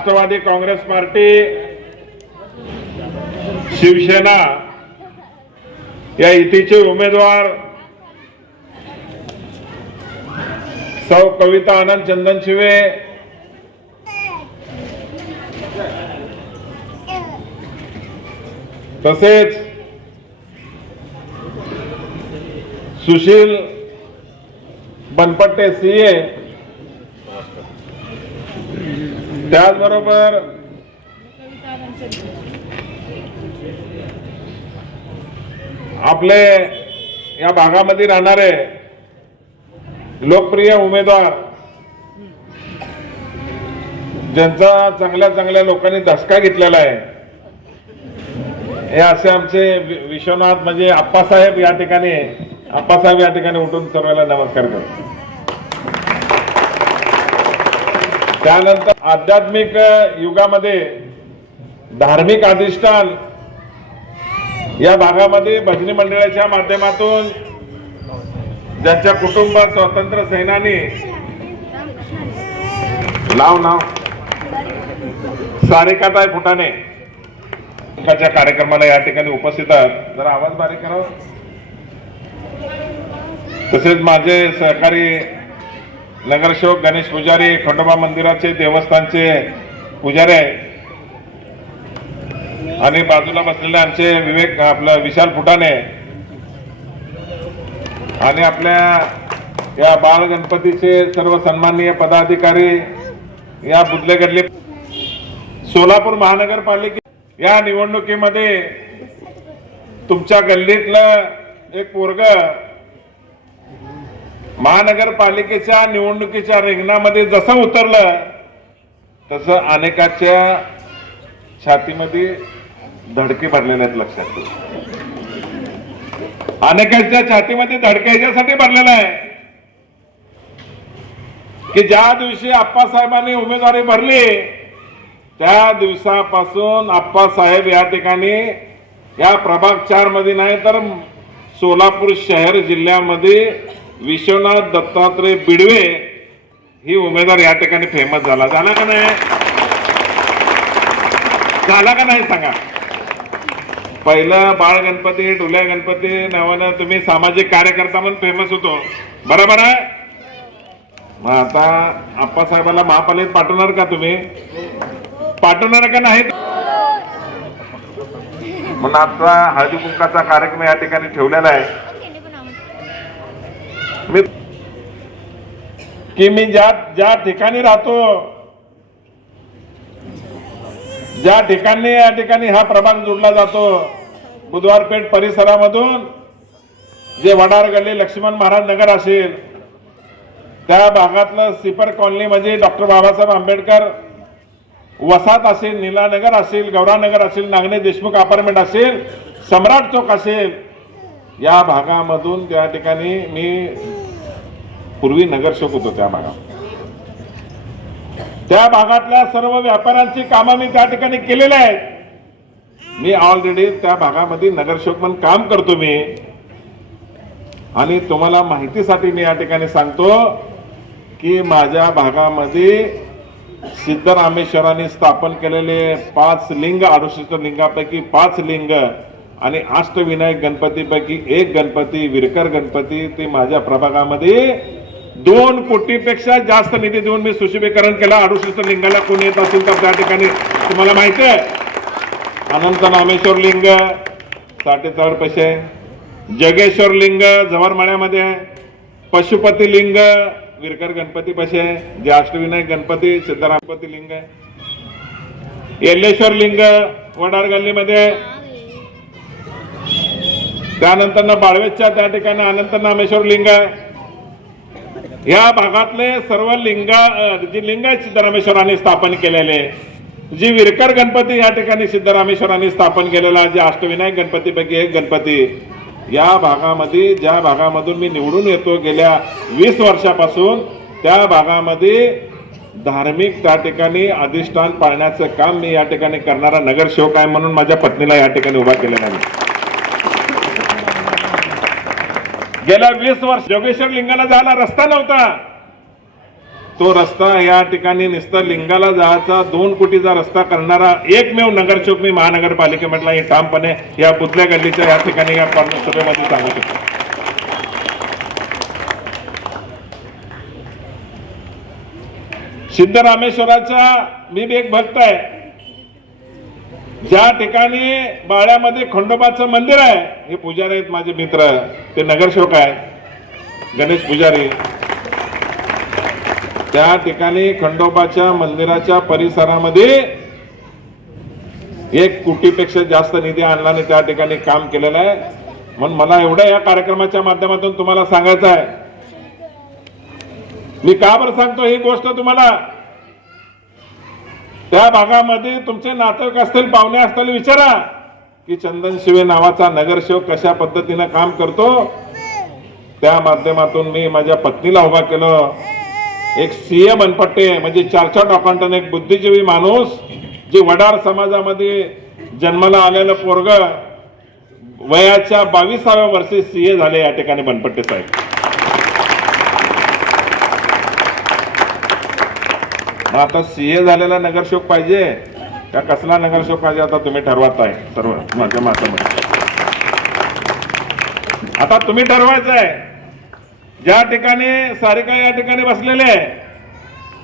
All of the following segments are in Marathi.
राष्ट्रवादी काँग्रेस पार्टी शिवसेना या युतीचे उमेदवार सौ कविता आनंद चंदनशिवे तसेच सुशील बनपट्टे सीए त्याचबरोबर आपले या भागामध्ये राहणारे लोकप्रिय उमेदवार ज्यांचा चांगल्या चांगल्या लोकांनी धसका घेतलेला आहे हे असे आमचे विश्वनाथ म्हणजे आप्पासाहेब या ठिकाणी आप्पासाहेब या ठिकाणी उठून सर्वांना नमस्कार करतो. त्यानंतर आध्यात्मिक युगामध्ये धार्मिक अधिष्ठान या भागामध्ये भजनी मंडळाच्या माध्यमातून ज्यांच्या कुटुंबात स्वातंत्र्य सेनानी नाव नाव. सारिकाताई फुटाणे कार्यक्रमाला या ठिकाणी उपस्थित आहेत. जरा आवाज बारीक करा. तसेच माझे सहकारी नगरसेवक गणेश पुजारी खंडोबा मंदिराचे देवस्थानचे पुजारी आहे आणि बाजूला बसलेले आमचे विवेक आपलं विशाल फुटाणे. आणि आपल्या या बाळ गणपतीचे सर्व सन्माननीय पदाधिकारी या बुदलेगडले गल्ली सोलापूर महानगरपालिके या निवडणुकीमध्ये तुमच्या गल्लीतलं एक पोरग महानगरपालिकेच्या निवडणुकीच्या रिंगणामध्ये जसं उतरलं तसं अनेकाच्या छातीमध्ये धडके भरलेले आहेत लक्षात ठेवा. अनेकांच्या छातीमध्ये धडके याच्यासाठी भरलेला आहे की ज्या दिवशी आप्पासाहेबांनी उमेदवारी भरली त्या दिवसापासून आप्पासाहेब या ठिकाणी या प्रभाग चारमध्ये नाही तर सोलापूर शहर जिल्ह्यामध्ये विश्वनाथ दत्तात्रय बिडवे ही उमेदवार या ठिकाणी फेमस झाला. झाला का नाही? झाला का नाही सांगा. पहिलं बाळ गणपती डुल्या गणपती नावानं तुम्ही सामाजिक कार्यकर्ता म्हणून फेमस होतो. बरोबर आहे? मग आता आप्पासाहेबाला महापालिकेत पाठवणार का तुम्ही? पाठवणार का नाही? म्हणून आता हळदी कुंकाचा कार्यक्रम या ठिकाणी ठेवलेला आहे. मी की मी ज्या ज्या ठिकाणी राहतो ज्या ठिकाणी या ठिकाणी हा प्रभाग जोडला जातो बुधवारपेठ परिसरामधून जे वडार गल्ली लक्ष्मण महाराज नगर असेल त्या भागातलं सिपर कॉलनी म्हणजे डॉक्टर बाबासाहेब आंबेडकर वसाहत असेल नीलानगर असेल गौरानगर असेल नागणे देशमुख अपार्टमेंट असेल सम्राट चौक असेल या भागामधून त्या ठिकाणी मी पूर्वी नगरसेवक होतो त्या भागात. त्या भागातल्या सर्व व्यापाऱ्यांची कामं मी त्या ठिकाणी केलेली आहेत. मी ऑलरेडी त्या भागामध्ये नगरसेवक म्हणून काम करतो मी. आणि तुम्हाला माहितीसाठी मी या ठिकाणी सांगतो की माझ्या भागामध्ये सिद्धरामेश्वरांनी स्थापन केलेले पाच लिंग अडुसष्ट लिंगापैकी पाच लिंग आणि अष्टविनायक गणपतीपैकी एक गणपती विरकर गणपती ते माझ्या प्रभागामध्ये दोन कोटीपेक्षा जास्त निधी देऊन मी सुशोभीकरण केला. अडुसष्ट लिंगाला कोणी येत असेल तर त्या ठिकाणी तुम्हाला माहिती आहे. अनंत नामेश्वर लिंग साठेचाळ पैसे. जगेश्वर लिंग जवारमाळ्यामध्ये आहे. पशुपती लिंग विरकर गणपती पैसे. जे अष्टविनायक गणपती सिद्धरामपती लिंग आहे. येल्लेश्वर लिंग वडार गल्लीमध्ये आहे. त्यानंतर ना बाळवेच्या त्या ठिकाणी अनंत नामेश्वर लिंग आहे. या भागातले सर्व लिंग जी लिंग आहेत सिद्धरामेश्वरांनी स्थापन केलेले जी विरकर गणपती या ठिकाणी सिद्धरामेश्वरांनी स्थापन केलेला जे अष्टविनायक गणपतीपैकी एक गणपती या भागामध्ये ज्या भागामधून मी निवडून येतो गेल्या वीस वर्षापासून त्या भागामध्ये धार्मिक त्या ठिकाणी अधिष्ठान पाळण्याचं काम मी या ठिकाणी करणारा नगरसेवक आहे म्हणून माझ्या पत्नीला या ठिकाणी उभा केलेला आहे. गेल्या वीस वर्ष जोगेश्वर लिंगाला जायला रस्ता नव्हता. तो रस्ता या ठिकाणी निस्तर लिंगाला जायचा दोन कोटीचा रस्ता करणारा एकमेव नगरसेवक मी महानगरपालिकेमधला हे ठामपणे या बुधल्या गल्लीच्या या ठिकाणी या सभेमध्ये सांगू शकतो सिद्धरामेश्वराचा मी बी एक भक्त आहे. ज्या ठिकाणी बाळ्यामध्ये खंडोबाचं मंदिर आहे हे पुजारी आहेत माझे मित्र ते नगरसेवक आहेत. गणेश पुजारी. त्या ठिकाणी खंडोबाच्या मंदिराच्या परिसरामध्ये एक कोटीपेक्षा जास्त निधी आणला आणि त्या ठिकाणी काम केलेलं आहे. म्हणून मला एवढं या कार्यक्रमाच्या माध्यमातून तुम्हाला सांगायचं आहे. मी का बरं सांगतो ही गोष्ट तुम्हाला? त्या भागामध्ये तुमचे नाटक असतील पाहुणे असतील विचारा की चंदन शिवे नावाचा नगरसेवक कशा पद्धतीनं काम करतो? त्या माध्यमातून मी माझ्या पत्नीला उभा केलं. एक सीए बनपट्टे म्हणजे चार अकाउंटंट एक बुद्धिजीवी माणूस जे वडार समाजामध्ये जन्माला आलेलं पोरग वयाच्या बावीसाव्या वर्षी सीए झाले या ठिकाणी बनपट्टे साहेब. मग आता सीए झालेला नगरसेवक पाहिजे. का कसला नगरसेवक पाहिजे आता तुम्ही ठरवत आहे सर्व माझ्या आता तुम्ही ठरवायचं आहे ज्या ठिकाणी सारिका या ठिकाणी बसलेले आहे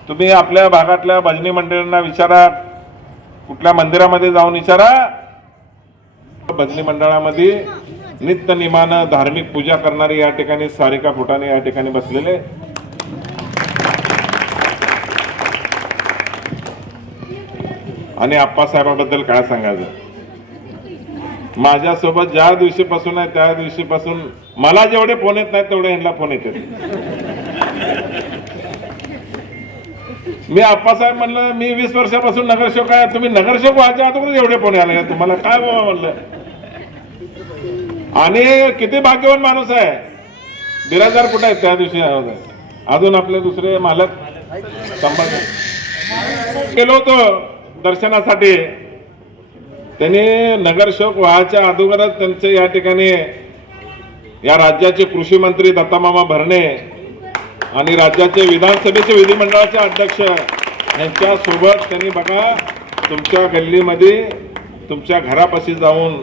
तुम्ही आपल्या भागातल्या भजनी मंडळांना विचारा. कुठल्या मंदिरामध्ये जाऊन विचारा. भजनी मंडळामध्ये नित्य निमानं धार्मिक पूजा करणारी या ठिकाणी सारिका फुटाने या ठिकाणी बसलेले. आणि आप्पासाहेबाबद्दल काय सांगायचं? माझ्यासोबत ज्या दिवशीपासून आहे त्या दिवशीपासून मला जेवढे फोन येत नाहीत तेवढे यांना फोन येतात. मी आप्पासाहेब म्हणलं मी वीस वर्षापासून नगरसेवक आहे तुम्ही नगरसेवक व्हायच्या अगोदर एवढे फोन आले तुम्हाला काय बाबा म्हणलं? आणि किती भाग्यवान माणूस आहे. बिराजदार कुठे आहेत त्या दिवशी? अजून आपले दुसरे मालक? संभाजी. केलो होतो. दर्शनासाठी. त्यांनी नगरसेवक व्हायच्या अगोदरच त्यांचे या ठिकाणी या राज्याचे कृषी मंत्री दत्तामामा भरणे आणि राज्याचे विधानसभेचे विधिमंडळाचे अध्यक्ष यांच्यासोबत त्यांनी बघा तुमच्या गल्लीमध्ये तुमच्या घरापाशी जाऊन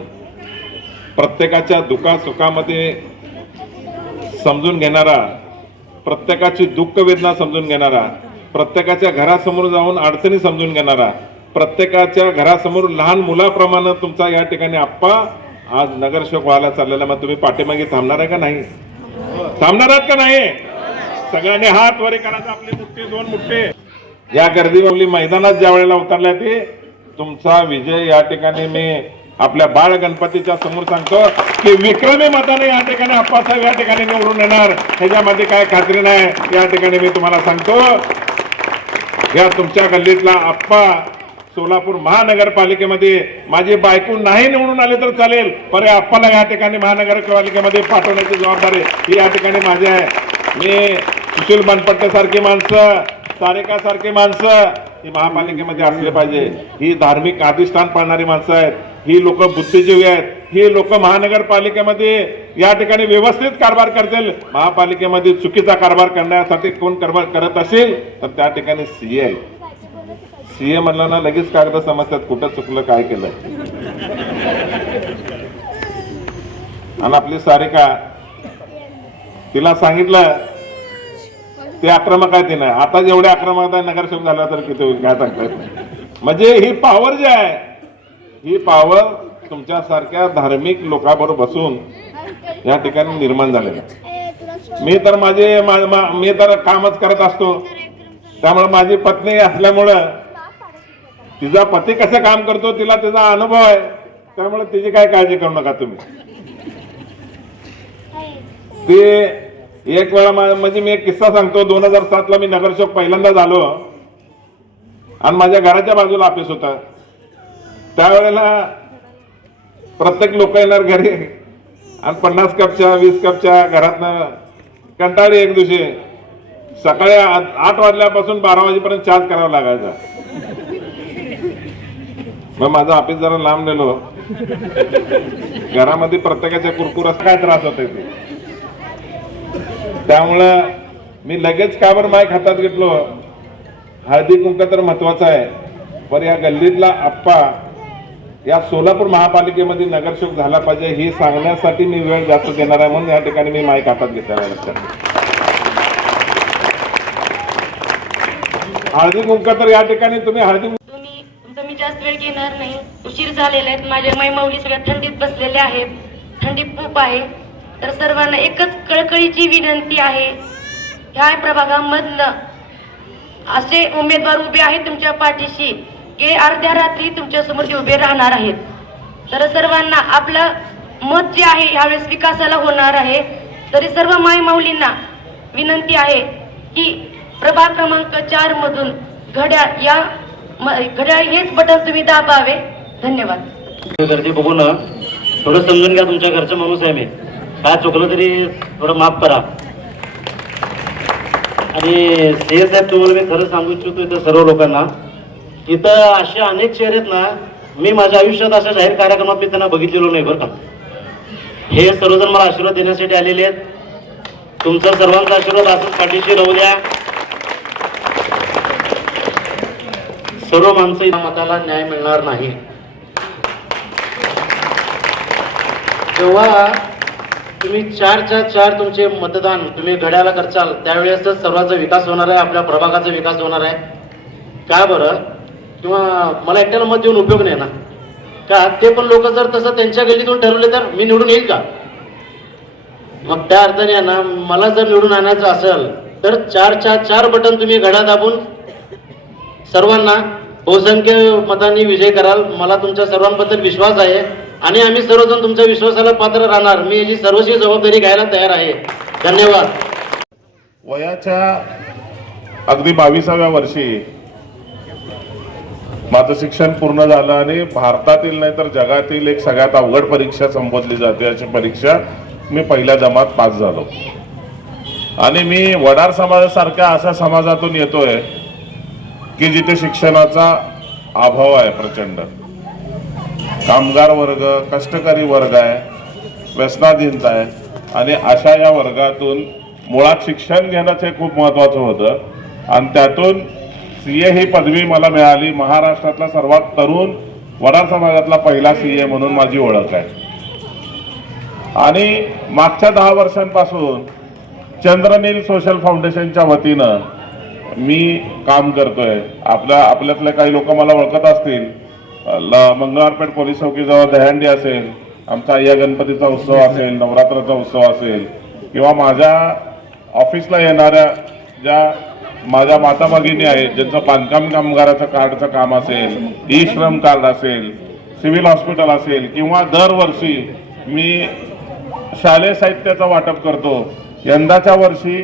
प्रत्येकाच्या दुखासुखामध्ये समजून घेणारा प्रत्येकाची दुःख वेदना समजून घेणारा प्रत्येकाच्या घरासमोर जाऊन अडचणी समजून घेणारा प्रत्येकाच्या घरासमोर लहान मुलाप्रमाणे तुमचा या ठिकाणी आप्पा आज नगरसेवक व्हायला चाललेला मग तुम्ही पाठीमागे थांबणार आहे का नाही? थांबणार आहात का नाही? सगळ्यांनी हात वरे करायचं आपले मुठ्ठे दोन मुठ्ठे या गर्दीवरली मैदानात ज्या वेळेला उतरल्या ते तुमचा विजय या ठिकाणी मी आपल्या बाळ गणपतीच्या समोर सांगतो की विक्रमी मताने या ठिकाणी अप्पासाहेब या ठिकाणी निवडून येणार. ह्याच्यामध्ये काय खात्री नाही. या ठिकाणी मी तुम्हाला सांगतो या तुमच्या गल्लीतला आप्पा सोलापूर महानगरपालिकेमध्ये माझी बायको नाही निवडून आले तर चालेल पण या या ठिकाणी महानगरपालिकेमध्ये पाठवण्याची जबाबदारी ही या ठिकाणी माझी आहे. मी सुशील बनपट्ट्यासारखी माणसं तारेकासारखी माणसं ही महापालिकेमध्ये असले पाहिजे. ही धार्मिक अधिष्ठान पाळणारी माणसं आहेत ही लोक बुद्धिजीवी आहेत ही लोक महानगरपालिकेमध्ये या ठिकाणी व्यवस्थित कारभार करतील. महापालिकेमध्ये चुकीचा कारभार करण्यासाठी कोण कारभार करत असेल तर त्या ठिकाणी सी आहे. सीए म्हणला ना लगेच कागद समजतात कुठं चुकलं काय केलं. आणि आपली सारिका तिला सांगितलं ते आक्रमक आहे तिनं. आता जेवढे आक्रमक आहे नगरसेवक झाला तर किती होईल काय सांगता येत म्हणजे ही पॉवर जी आहे ही पॉवर तुमच्यासारख्या धार्मिक लोकांबरोबर बसून या ठिकाणी निर्माण झालेली मी तर माझे मा- मा- मी तर कामच करत असतो. त्यामुळे माझी पत्नी असल्यामुळं तिचा पती कसं काम करतो तिला तिचा अनुभव आहे. त्यामुळे तिची काय काळजी करू नका तुम्ही. ते एक वेळा म्हणजे मी एक किस्सा सांगतो. दोन हजार सात ला मी नगरसेवक पहिल्यांदा झालो. आणि माझ्या घराच्या बाजूला ऑफिस होता. त्यावेळेला प्रत्येक लोक येणार घरी. आणि पन्नास कपच्या वीस कपच्या घरातनं कंटाळी एक दिवशी. सकाळी आठ आठ वाजल्यापासून बारा वाजेपर्यंत चार्ज करावा लागायचा. मग माझं ऑफिस जरा लांब नेलो. घरामध्ये प्रत्येकाच्या कुरकुरास काय त्रास होते ते. त्यामुळं मी लगेच काबर माय माईक हातात घेतलो. हळदी कुंक तर महत्त्वाचा आहे. पण या गल्लीतला आप्पा या सोलापूर महापालिकेमध्ये नगरसेवक झाला पाहिजे हे सांगण्यासाठी मी वेळ जास्त देणार आहे. म्हणून या ठिकाणी मी माईक हातात घेतलेला आहे. लक्षात हळदी कुंक तर या ठिकाणी तुम्ही हळदी जास्त वेळ घेणार नाही. उशीर झालेला आहे माझ्या माई सगळ्या थंडीत बसलेले आहेत. थंडी खूप आहे. तर सर्वांना एकच कळकळीची विनंती आहे. ह्या प्रभागामधनं असे उमेदवार उभे आहेत तुमच्या पाठीशी की अर्ध्या रात्री तुमच्यासमोर ते उभे राहणार आहेत. तर सर्वांना आपलं मत जे आहे ह्यावेळेस विकासाला होणार आहे. तरी सर्व मायमाऊलींना विनंती आहे की प्रभाग क्रमांक चार मधून घड्याळ या घड्याळ हेच बटन तुम्ही दाबावे. धन्यवाद. गर्दी बघून थोडं समजून घ्या तुमच्या घरचं माणूस आहे मी. काय चुकलं तरी थोडं माफ करा. आणि हे साहेब तुम्हाला मी खरं सांगू इच्छितो इथं सर्व लोकांना इथं असे अनेक चेहरे आहेत ना मी माझ्या आयुष्यात अशा जाहीर कार्यक्रमात मी त्यांना बघितलेलो नाही बरं का. हे सर्वजण मला आशीर्वाद देण्यासाठी आलेले आहेत. तुमचा सर्वांचा आशीर्वाद असंच पाठीशी राहू द्या. सर्व माणसं या मताला न्याय मिळणार नाही. तेव्हा तुम्ही चारच्या चार तुमचे मतदान तुम्ही घड्याला करचाल त्यावेळेसच सर्वांचा विकास होणार आहे आपल्या प्रभागाचा विकास होणार आहे. का बरं? किंवा मला एकट्याला मत देऊन उपयोग नाही ना? का? ते पण लोक जर तसं त्यांच्या गल्लीतून ठरवले तर मी निवडून येईल का? मग त्या अर्थाने ना मला जर निवडून आणायचं असेल तर चार चार बटन तुम्ही घड्या दाबून सर्वांना बहुसंख्य मतांनी विजय कराल. मला तुमच्या सर्वांबद्दल विश्वास आहे. आणि आम्ही सर्वजण तुमच्या विश्वासाला पात्र राहणार. मी याची सर्वस्वी जबाबदारी घ्यायला तयार आहे. धन्यवाद. वयाच्या अगदी बावीसाव्या वर्षी माझं शिक्षण पूर्ण झालं आणि भारतातील नाही तर जगातील एक सगळ्यात अवघड परीक्षा संबोधली जाते. अशी परीक्षा मी पहिल्या जमात पास झालो. आणि मी वडार समाजासारख्या अशा समाजातून येतोय की जिथे शिक्षणाचा अभाव आहे प्रचंड. कामगार वर्ग कष्टकरी वर्ग आहे व्यसनाधीनता आहे आणि अशा या वर्गातून मुळात शिक्षण घेणंच हे खूप महत्वाचं होतं. आणि त्यातून सी ए ही पदवी मला मिळाली. महाराष्ट्रातला सर्वात तरुण वडार समाजातला पहिला सी ए म्हणून माझी ओळख आहे. आणि मागच्या दहा वर्षांपासून चंद्रनील सोशल फाउंडेशनच्या वतीनं मी काम करतोय. आपल्या आपल्यातले काही लोक मला ओळखत असतील. ल- मंगळवारपेठ पोलीस चौकीजवळ दहंडी असेल आमचा अय्या गणपतीचा उत्सव असेल नवरात्राचा उत्सव असेल किंवा माझ्या ऑफिसला येणाऱ्या ज्या माझ्या माता भगिनी आहेत ज्यांचं बांधकाम कामगाराचं कार्डचं काम असेल ई श्रम कार्ड असेल सिव्हिल हॉस्पिटल असेल किंवा दरवर्षी मी शालेय साहित्याचं वाटप करतो यंदाच्या वर्षी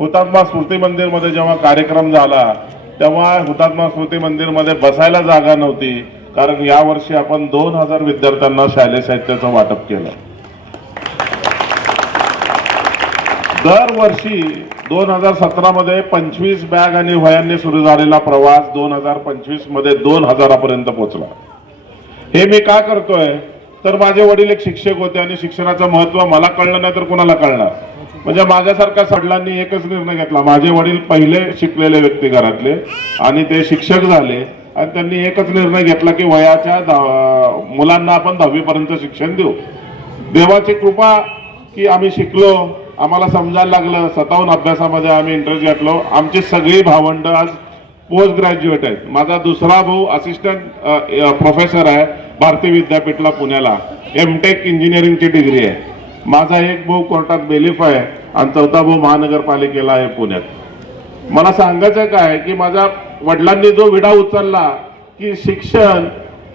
हुतात्मा स्मृती मंदिरमध्ये जेव्हा कार्यक्रम झाला तेव्हा हुतात्मा स्मृती मंदिरमध्ये बसायला जागा नव्हती. कारण यावर्षी आपण दोन हजार विद्यार्थ्यांना शालेय साहित्याचं वाटप केलं. दरवर्षी दोन हजार सतरा मध्ये पंचवीस बॅग आणि वयांनी सुरू झालेला प्रवास दोन हजार पंचवीसमध्ये दोन हजारापर्यंत पोहोचला हे मी का करतोय? तर माझे वडील एक शिक्षक होते आणि शिक्षणाचं महत्त्व मला कळलं नाही तर कोणाला कळणार? म्हणजे माझ्यासारख्या सडलांनी एकच निर्णय घेतला. माझे वडील पहिले शिकलेले व्यक्ती घरातले आणि ते शिक्षक झाले आणि त्यांनी एकच निर्णय घेतला की वयाच्या दहा- मुलांना आपण दहावीपर्यंत शिक्षण देऊ. देवाची कृपा की आम्ही शिकलो आम्हाला समजायला लागलं स्वतःहून अभ्यासामध्ये आम्ही इंटरेस्ट घेतलो. आमची सगळी भावंड आज पोस्ट ग्रॅज्युएट आहेत. माझा दुसरा भाऊ असिस्टंट प्रोफेसर आहे भारतीय विद्यापीठला पुण्याला. एम टेक इंजिनिअरिंगची डिग्री आहे. माझा एक भाऊ कोर्टात बेलिफ आहे आणि चौथा भाऊ महानगरपालिकेला आहे पुण्यात. मला सांगायचं काय की माझ्या वडिलांनी जो विडा उचलला की शिक्षण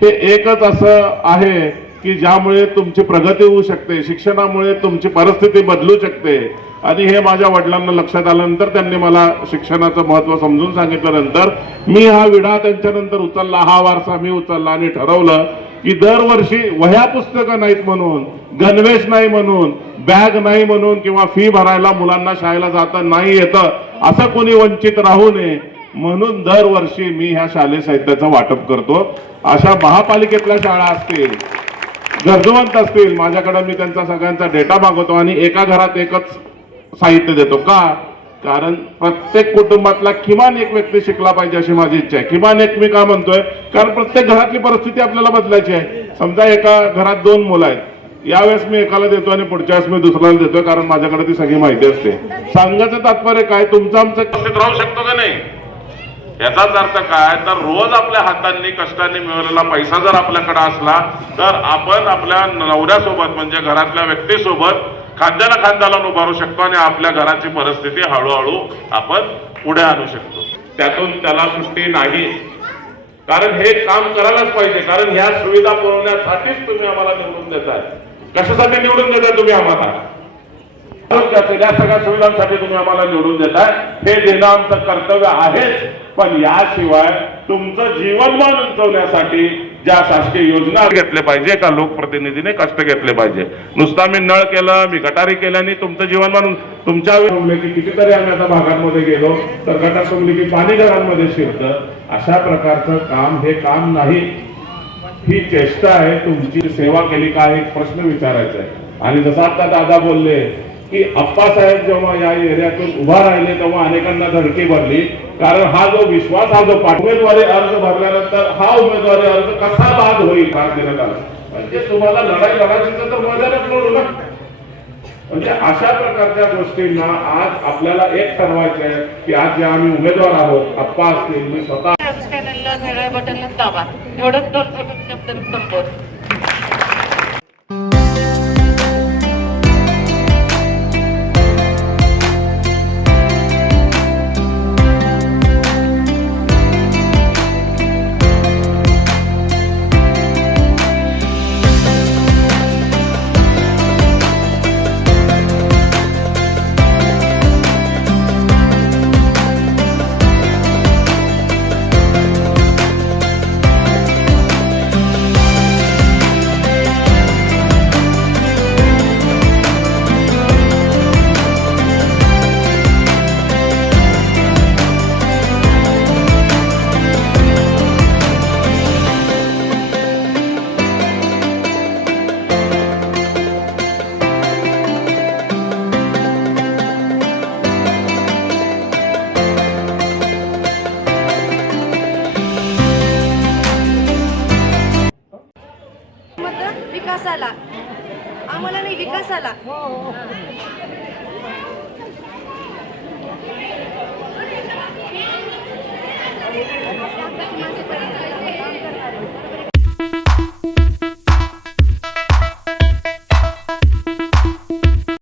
हे एकच असं आहे की ज्यामुळे तुमची प्रगती होऊ शकते शिक्षणामुळे तुमची परिस्थिती बदलू शकते. आणि हे माझ्या वडिलांना लक्षात आल्यानंतर त्यांनी मला शिक्षणाचं महत्त्व समजून सांगितल्यानंतर मी हा विडा त्यांच्यानंतर उचलला हा वारसा मी उचलला आणि ठरवलं की दरवर्षी वह्या पुस्तकं नाहीत म्हणून गणवेश नाही म्हणून बॅग नाही म्हणून किंवा फी भरायला मुलांना शाळेला जाता नाही येतं असं कोणी वंचित राहू नये. म्हणून दरवर्षी मी ह्या शालेय साहित्याचं वाटप करतो. अशा महापालिकेतल्या शाळा असतील गरजवंत असतील माझ्याकडे मी त्यांचा सगळ्यांचा डेटा मागवतो आणि एका घरात एकच साहित्य देतो. का? कारण प्रत्येक कुटुंबातला किमान एक व्यक्ती शिकला पाहिजे अशी माझी इच्छा आहे. किमान एक मी का म्हणतोय? कारण प्रत्येक घरातली परिस्थिती आपल्याला बदलायची आहे. समजा एका घरात दोन मुलं आहेत. यावेळेस मी एकाला देतो आणि पुढच्या वेळेस मी दुसऱ्याला देतोय कारण माझ्याकडे ती सगळी माहिती असते. सांगायचं तात्पर्य काय? तुमचं आमचं उपस्थित राहू शकतो का नाही? याचाच अर्थ काय? तर रोज आपल्या हातांनी कष्टाने मिळवलेला पैसा जर आपल्याकडे असला तर आपण आपल्या नवऱ्यासोबत म्हणजे घरातल्या व्यक्तीसोबत खांद्याला खांद्याला उभारू शकतो आणि आपल्या घराची परिस्थिती हळूहळू आपण पुढे आणू शकतो. त्यातून त्याला सुट्टी नाही. कारण हे काम करायलाच पाहिजे. कारण ह्या सुविधा पुरवण्यासाठीच तुम्ही आम्हाला निवडून देताय. कशासाठी निवडून देताय तुम्ही आम्हाला? या सगळ्या सुविधांसाठी तुम्ही आम्हाला निवडून देताय. हे देणं आमचं कर्तव्य आहेच. पण याशिवाय तुमचं जीवनमान उंचवण्यासाठी ज्या शासकीय योजना घेतल्या पाहिजे का लोकप्रतिनिधीने कष्ट घेतले पाहिजे. नुसता मी नळ केलं मी गटारी केल्याने तुमचं जीवन म्हणून तुमच्या की कितीतरी आम्ही आता भागांमध्ये गेलो तर गटार तुमली की पाणी घरांमध्ये शिरतं अशा प्रकारचं काम हे काम नाही. ही चेष्टा आहे तुमची सेवा केली का एक प्रश्न विचारायचा आहे. आणि जसं आता दादा बोलले की आप्पासाहेब जेव्हा या एरियातून उभा राहिले तेव्हा अनेकांना धडकी भरली. कारण हा जो विश्वास हा जो उमेदवारी अर्ज भरल्यानंतर हा उमेदवारी अर्ज कसा बाद होईल भाग देण्यात आला. म्हणजे तुम्हाला लढाई लढायची तर मैदानच लढू ना. म्हणजे अशा प्रकारच्या गोष्टींना आज आपल्याला एक ठरवायचं आहे की आज जे आम्ही उमेदवार आहोत आप्पा असतील मी स्वतः चॅनलला दाबा. एवढंच दोन शब्द संपवतो.